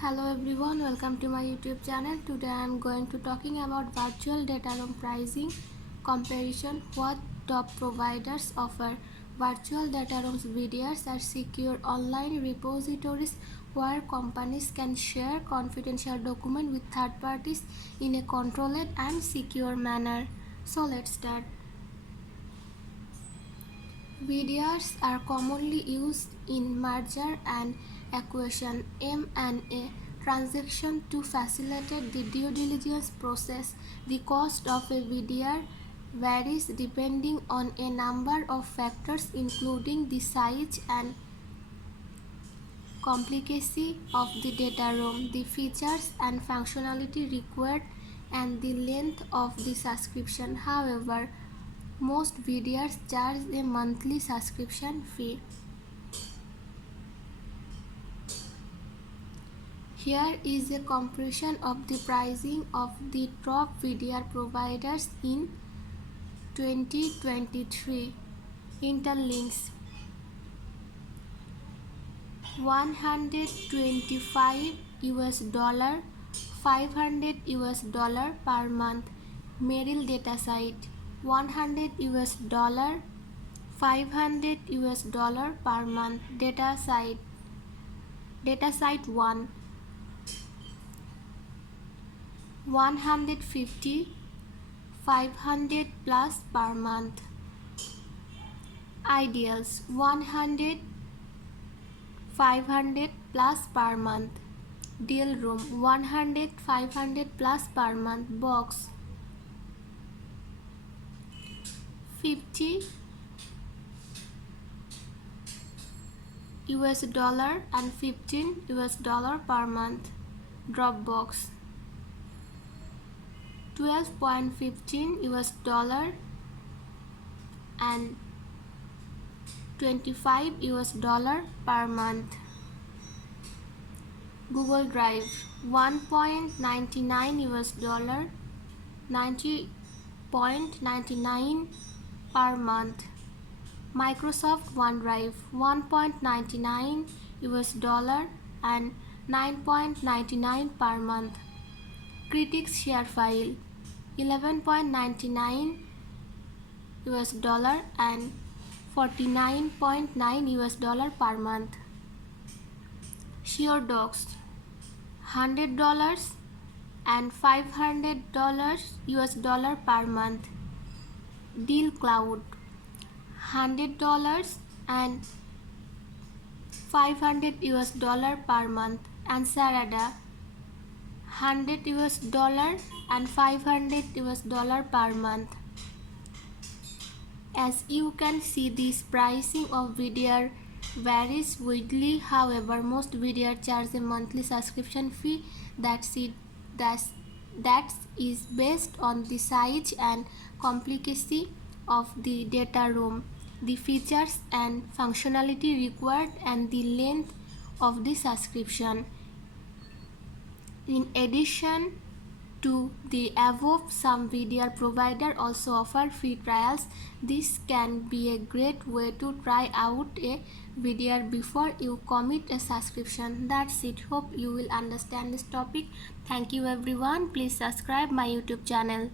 Hello everyone, welcome to my YouTube channel. Today I am going to talking about virtual data room pricing comparison. What top providers offer. Virtual data rooms VDRs are secure online repositories where companies can share confidential documents with third parties in a controlled and secure manner. So let's start. VDRs are commonly used in merger and acquisition (M&A) transactions to facilitate the due diligence process. The cost of a VDR varies depending on a number of factors including the size and complexity of the data room, the features and functionality required, and the length of the subscription. However, most VDRs charge a monthly subscription fee. Here is a comparison of the pricing of the top VDR providers in 2023. Intralinks $125 $500 per month. Merrill Datasite $100 $500 per month. DatasiteOne $150 $500 plus per month. Ideals $100 $500 plus per month. DealRoom $100 $500 plus per month. Box $50 and $15 per month. Dropbox $12.15 and $25 per month. Google Drive $1.99 $90.99 per month. Microsoft OneDrive $1.99 and $9.99 per month. Critics Share $11.99 and $49.9 per month. SureDocs $100 and $500 per month. DealCloud $100 and $500 per month. And Sarada $100 and $500 per month. As you can see, this pricing of VDR varies widely. However, most VDR charge a monthly subscription fee that is based on the size and complexity of the data room, the features and functionality required, and the length of the subscription. In addition to the above, some VDR providers also offer free trials. This can be a great way to try out a VDR before you commit a subscription. That's it. Hope you will understand this topic. Thank you everyone. Please subscribe my YouTube channel.